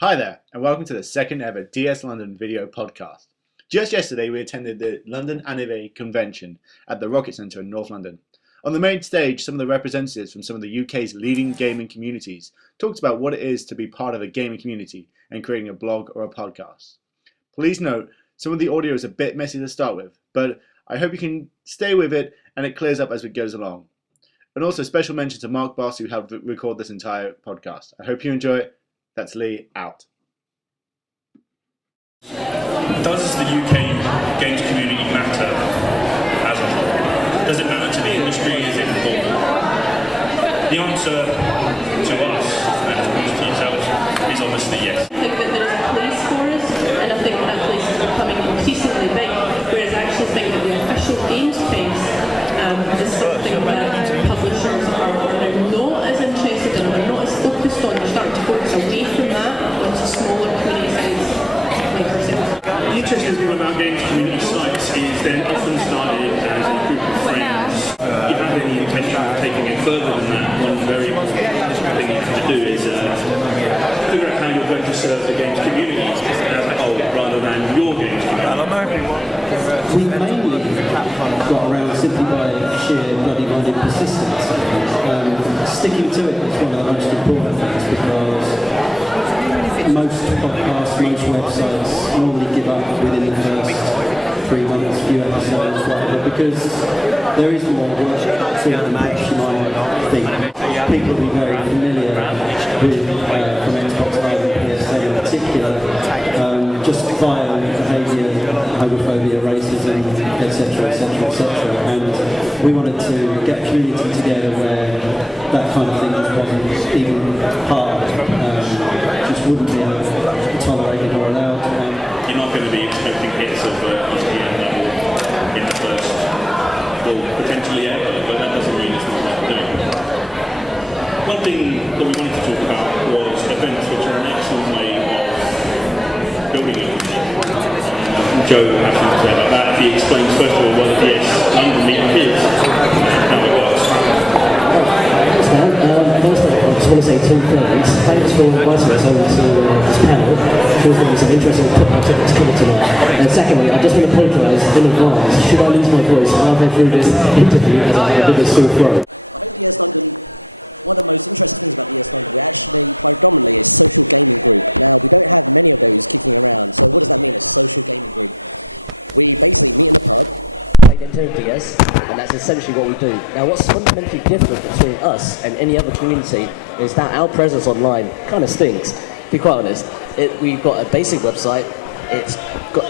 Hi there, and welcome to the second ever DS London video podcast. Just yesterday, we attended the London Anime Convention at the Rocket Centre in North London. On the main stage, some of the representatives from some of the UK's leading gaming communities talked about what it is to be part of a gaming community and creating a blog or a podcast. Please note, some of the audio is a bit messy to start with, but I hope you can stay with it and it clears up as it goes along. And also special mention to Mark Boss, who helped record this entire podcast. I hope you enjoy it. That's Lee, out. Does the UK games community matter as a whole? Does it matter to the industry? Is it important? The answer to us, and of course to yourself, is obviously yes. I think that there is a place for us, and I think that place is becoming increasingly big, whereas I actually think that the official games space is something that publishers are not as interested in, or not as focused on. They're starting to focus away from that onto smaller community sites like ourselves. The interesting thing about games community sites is they're often started as a group of friends. If you have any intention of taking it further than that, one very important thing you have to do is figure out how you're going to serve the games community as a whole, rather than your games community. We mainly got around simply by sheer bloody-minded persistence. Sticking to it is one of the most important things, because most podcasts, most websites normally give up within the first 3 months, few episodes, whatever, because there is more work to the match, you might think. People will be very familiar with, from Xbox Live and PSN in particular, just via behaviour, homophobia, racism, etc., etc., etc. And we wanted to get a community together where that kind of thing wasn't even part just wouldn't be tolerated or allowed. You're not going to be expecting hits of ESPN level in the first, well, potentially ever, but that doesn't mean it's not worth doing. One thing that we wanted to talk about was events, which are an excellent way of building a community. Joe has something to say about that. He explains first of all what the DS London Meetup is and how it works. First of all, I just want to say two things. Thanks for inviting us over to this panel. Sure think it's an interesting topics covered tonight. And secondly, I just want to apologise in advance. Should I lose my voice halfway through this interview as I have a bit of a sore throat? Identity, yes, and that's essentially what we do. Now, what's fundamentally different between us and any other community is that our presence online kind of stinks, to be quite honest. We've got a basic website,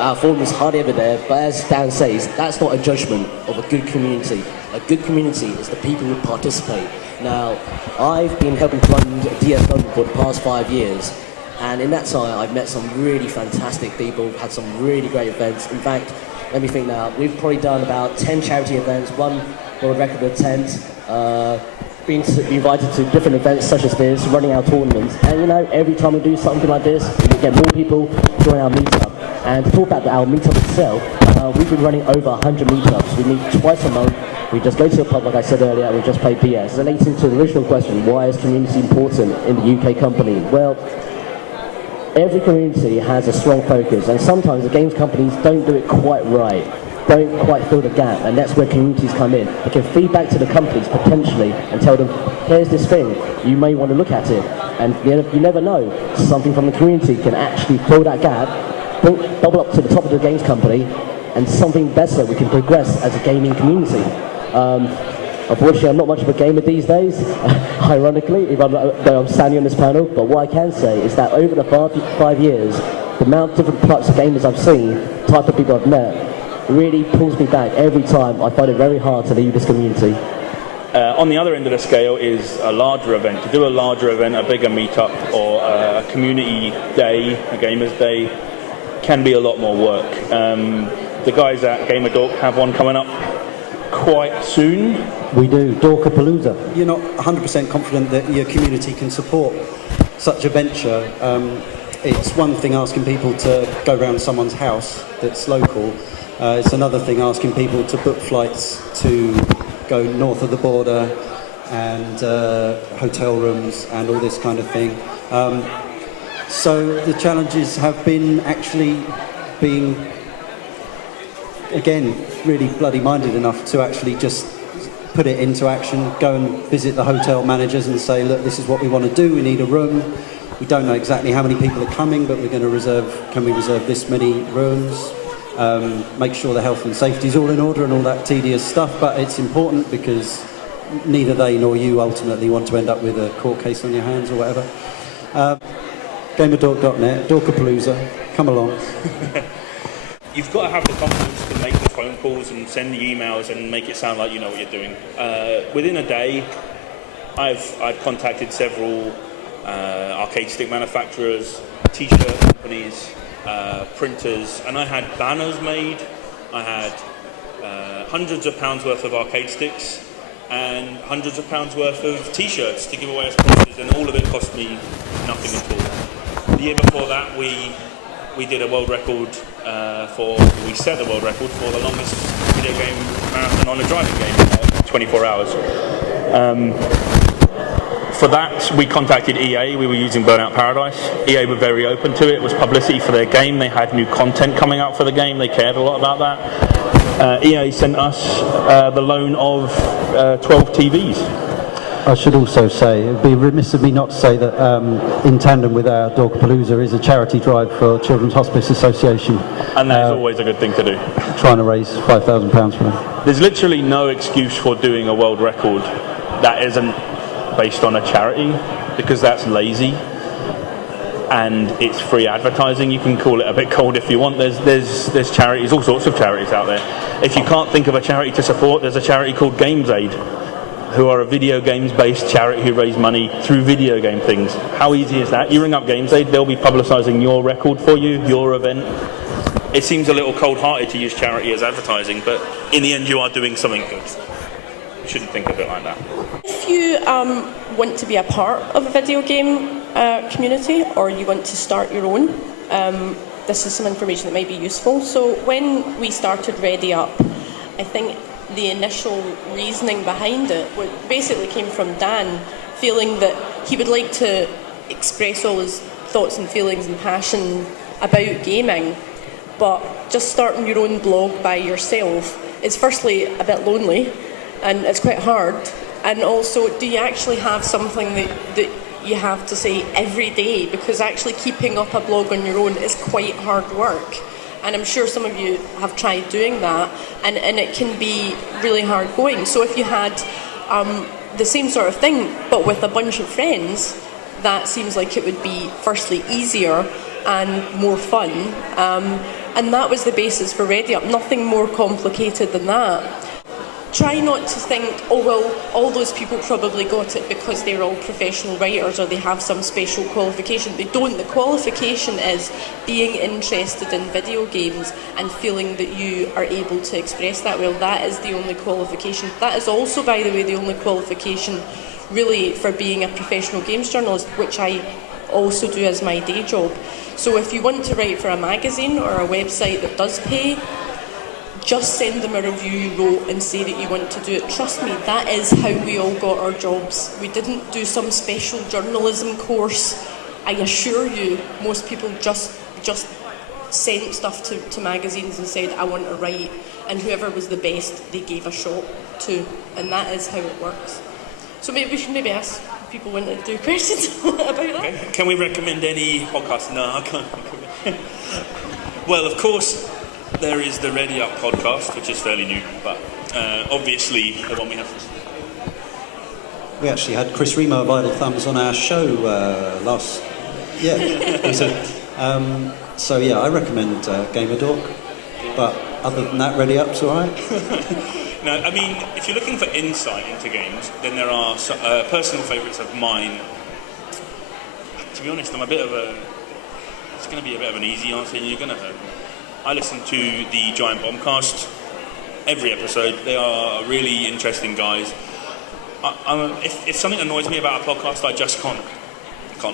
our forum is hardly ever there, but as Dan says, that's not a judgment of a good community. A good community is the people who participate. Now, I've been helping to run DS London for the past 5 years, and in that time, I've met some really fantastic people, had some really great events. In fact, let me think now, we've probably done about 10 charity events, one world record of 10, been invited to different events such as this, running our tournaments, and you know, every time we do something like this, we get more people join our meetup. And to talk about our meetup itself, we've been running over 100 meetups. We meet twice a month, we just go to a pub, like I said earlier, and we just play PS. Relating to the original question, why is community important in the UK company? Well, every community has a strong focus, and sometimes the games companies don't do it quite right, don't quite fill the gap, and that's where communities come in. They can feed back to the companies potentially and tell them, here's this thing, you may want to look at it, and you never know, something from the community can actually fill that gap, bubble up to the top of the games company, and something better, we can progress as a gaming community. Unfortunately, I'm not much of a gamer these days, ironically, even though I'm standing on this panel, but what I can say is that over the 5 years, the amount of different types of gamers I've seen, the type of people I've met, really pulls me back every time. I find it very hard to leave this community. On the other end of the scale is a larger event. To do a larger event, a bigger meetup, or a community day, a gamers day, can be a lot more work. The guys at GamerDork have one coming up quite soon. We do, Dorkapalooza. You're not 100% confident that your community can support such a venture. It's one thing asking people to go round someone's house that's local. It's another thing asking people to book flights to go north of the border and hotel rooms and all this kind of thing. So the challenges have been actually being, again, really bloody minded enough to actually just put it into action, go and visit the hotel managers and say, look, this is what we want to do, we need a room. We don't know exactly how many people are coming, but we're going to can we reserve this many rooms? Make sure the health and safety is all in order and all that tedious stuff, but it's important because neither they nor you ultimately want to end up with a court case on your hands or whatever. GamerDork.net, Dorkapalooza, come along. You've got to have the confidence to make the phone calls and send the emails and make it sound like you know what you're doing. Within a day, I've contacted several arcade stick manufacturers, t-shirt companies, printers, and I had banners made. I had hundreds of pounds worth of arcade sticks and hundreds of pounds worth of t-shirts to give away as prizes, and all of it cost me nothing at all. The year before that, we did a world record we set the world record for the longest video game marathon on a driving game, 24 hours. For that, we contacted EA. We were using Burnout Paradise. EA were very open to it. It was publicity for their game. They had new content coming out for the game. They cared a lot about that. EA sent us the loan of 12 TVs. I should also say, it would be remiss of me not to say that in tandem with our Dorkapalooza is a charity drive for Children's Hospice Association. And that is always a good thing to do. Trying to raise £5,000 for them. There's literally no excuse for doing a world record that isn't based on a charity, because that's lazy and it's free advertising. You can call it a bit cold if you want. There's charities, all sorts of charities out there. If you can't think of a charity to support, there's a charity called Games Aid, who are a video games based charity who raise money through video game things. How easy is that? You ring up Games Aid, they'll be publicising your record for you, your event. It seems a little cold-hearted to use charity as advertising, but in the end you are doing something good. You shouldn't think of it like that. If you want to be a part of a video game community, or you want to start your own, this is some information that might be useful. So when we started Ready Up, I think the initial reasoning behind it basically came from Dan feeling that he would like to express all his thoughts and feelings and passion about gaming, but just starting your own blog by yourself is firstly a bit lonely and it's quite hard, and also do you actually have something that you have to say every day, because actually keeping up a blog on your own is quite hard work. And I'm sure some of you have tried doing that, and it can be really hard going. So if you had the same sort of thing, but with a bunch of friends, that seems like it would be firstly easier and more fun. And that was the basis for Ready Up, nothing more complicated than that. Try not to think, oh well, all those people probably got it because they're all professional writers or they have some special qualification. They don't. The qualification is being interested in video games and feeling that you are able to express that well. That is the only qualification. That is also, by the way, the only qualification really for being a professional games journalist, which I also do as my day job. So if you want to write for a magazine or a website that does pay, just send them a review you wrote and say that you want to do it. Trust me, that is how we all got our jobs. We didn't do some special journalism course. I assure you, most people just sent stuff to magazines and said, I want to write, and whoever was the best, they gave a shot to, and that is how it works. So maybe we should ask people want to do questions about that. Can we recommend any podcast? No, I can't. Well, of course, there is the Ready Up podcast, which is fairly new, but obviously the one we have. We actually had Chris Remo of Idle Thumbs on our show last. Yeah. So yeah, I recommend GamerDork, but other than that, Ready Up's all right. No, I mean, if you're looking for insight into games, then there are personal favourites of mine. To be honest, I'm a bit of a. It's going to be a bit of an easy answer, and you're going to. I listen to the Giant Bombcast every episode. They are really interesting guys. If something annoys me about a podcast, I just can't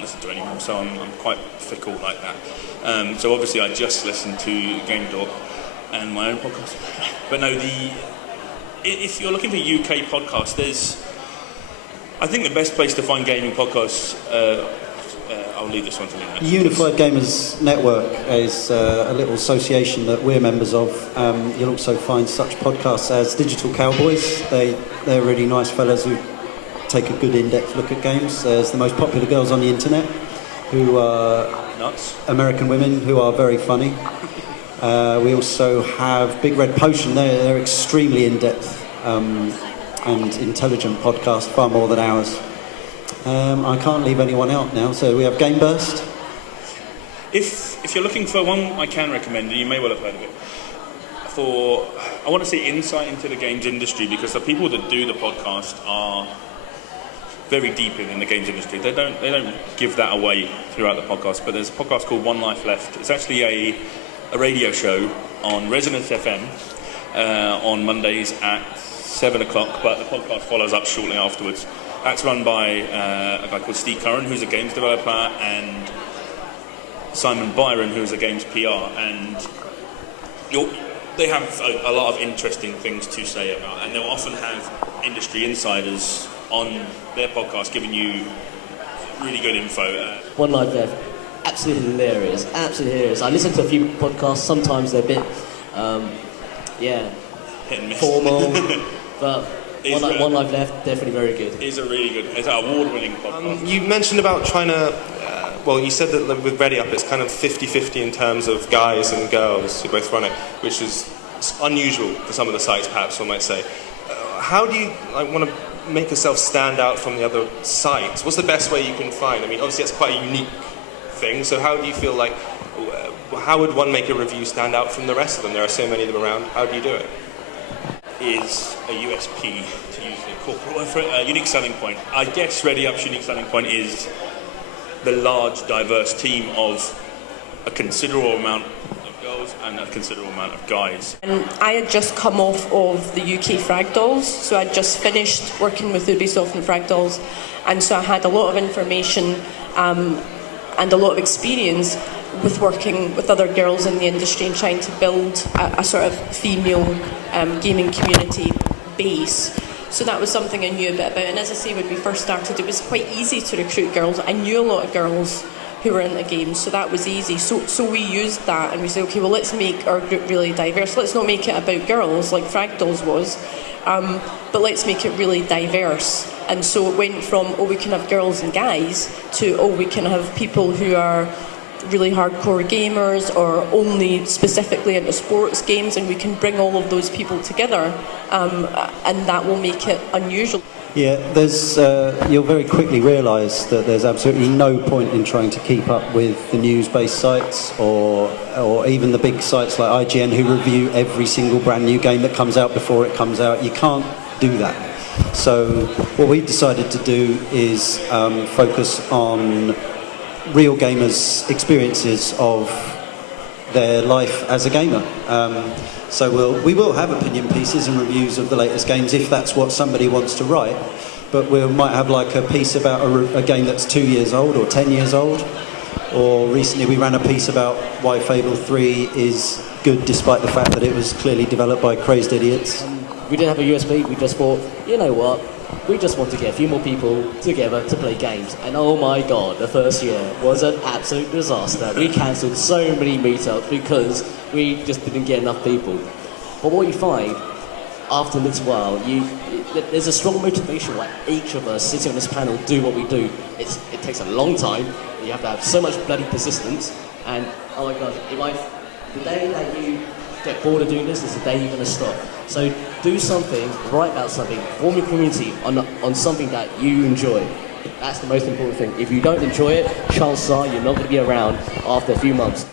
listen to it anymore. So I'm quite fickle like that. So obviously, I just listen to GamerDork and my own podcast. But no, if you're looking for UK podcasts, I think the best place to find gaming podcasts I'll leave this one to Lina. Unified Gamers Network is a little association that we're members of. You'll also find such podcasts as Digital Cowboys. They're really nice fellas who take a good in-depth look at games. There's the most popular girls on the internet, who are Nuts. American women who are very funny. We also have Big Red Potion. They're extremely in-depth and intelligent podcast, far more than ours. I can't leave anyone out now, so we have Game Burst. If you're looking for one, I can recommend, and you may well have heard of it. I want to say insight into the games industry, because the people that do the podcast are very deep in the games industry. They don't give that away throughout the podcast. But there's a podcast called One Life Left. It's actually a radio show on Resonance FM on Mondays at 7 o'clock, but the podcast follows up shortly afterwards. That's run by a guy called Steve Curran, who's a games developer, and Simon Byron, who's a games PR. And they have a lot of interesting things to say about, and they'll often have industry insiders on their podcast giving you really good info. One Life Left, absolutely hilarious, absolutely hilarious. I listen to a few podcasts, sometimes they're a bit, Hit and miss. formal, but One Life Left, definitely very good. It's an award-winning podcast. You mentioned about trying to, you said that with Ready Up it's kind of 50-50 in terms of guys and girls who both run it, which is unusual for some of the sites, perhaps one might say. How do you want to make yourself stand out from the other sites? What's the best way you can find? I mean, obviously it's quite a unique thing, so how do you feel like, how would one make a review stand out from the rest of them? There are so many of them around. How do you do it? Is a USP, to use the corporate word for it, a unique selling point. I guess Ready Up's unique selling point is the large, diverse team of a considerable amount of girls and a considerable amount of guys. And I had just come off of the UK Fragdolls, so I'd just finished working with Ubisoft and Fragdolls, and so I had a lot of information and a lot of experience with working with other girls in the industry and trying to build a sort of female gaming community base. So that was something I knew a bit about. And as I say, when we first started, it was quite easy to recruit girls. I knew a lot of girls who were into games, so that was easy. So we used that and we said, okay, well, let's make our group really diverse. Let's not make it about girls like Fragdolls was, but let's make it really diverse. And so it went from, we can have girls and guys, to, we can have people who are really hardcore gamers or only specifically into sports games, and we can bring all of those people together, and that will make it unusual. Yeah, you'll very quickly realise that there's absolutely no point in trying to keep up with the news-based sites or even the big sites like IGN who review every single brand new game that comes out before it comes out. You can't do that. So what we've decided to do is focus on real gamers' experiences of their life as a gamer. So we will have opinion pieces and reviews of the latest games if that's what somebody wants to write, but we might have like a piece about a game that's 2 years old or 10 years old, or recently we ran a piece about why Fable 3 is good despite the fact that it was clearly developed by crazed idiots. We didn't have a USB, we just thought, you know what, we just want to get a few more people together to play games. And oh my god, the first year was an absolute disaster. We cancelled so many meetups because we just didn't get enough people. But what you find, after a little while, there's a strong motivation why each of us sitting on this panel do what we do. It takes a long time, you have to have so much bloody persistence, and oh my god, the day that you get bored of doing this is the day you're going to stop. So do something, write about something, form your community on something that you enjoy. That's the most important thing. If you don't enjoy it, chances are you're not going to be around after a few months.